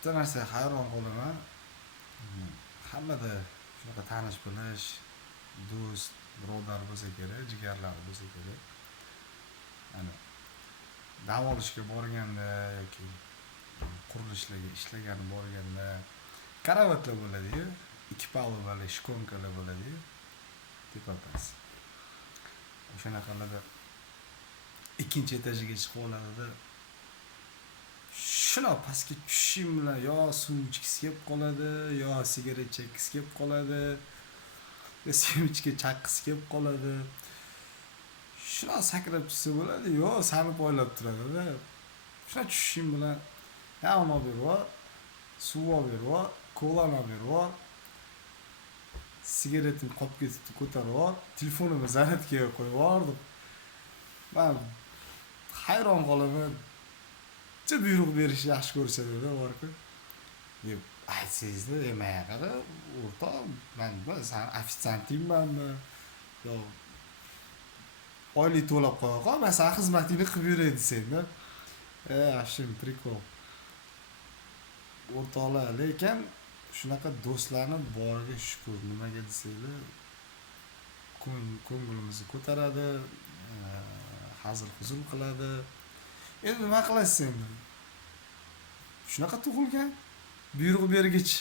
bitta narsaga hayron qolaman. Hammada shunaqa tanish bilish, do'st, birodar bo'lsa kerak, jigarlar bo'lsa kerak. Ana dam olishga borganda yoki qurilishlarga ishlagani borganda karavotlar bo'ladi-yu, ikki palubali shkonkalar bo'ladi-yu, tepapasi. O'shanaqalarda ikkinchi etajiga chiqib oladida, shuna pastga tushishim bilan yo suv ichgisi kelib qoladi, yo sigaret chekkisi kelib qoladi, yo semichka chaqqisi kelib qoladi. Shuna sakrab tushsa bo'ladi, yo sani poylab turadi-da. Shuna tushishim bilan ya uni olib berib, suv olib berib, kolani olib berib, sigaretni qopga ko'tarib, telefonimni zaryadkaga qo'yib yubordim. Men hayron qolaman. Buyruq berish yaxshi ko'rsatadi borku. Deb aytsangizda, mayaqada o'rtoq, men san ofitsiantingmanmi? Yo oylik to'lab qo'ya, men san xizmatingni qilib yuray desangda. Ashim prikol. O'rtoqlar, lekin shunaqa do'stlarni boriga shukr. Nimaga desanglar, ko'nglimizni ko'taradi, hazil huzul qiladi. Endi nima qilasan? Shunaqa tug'ilgan, buyruq bergich.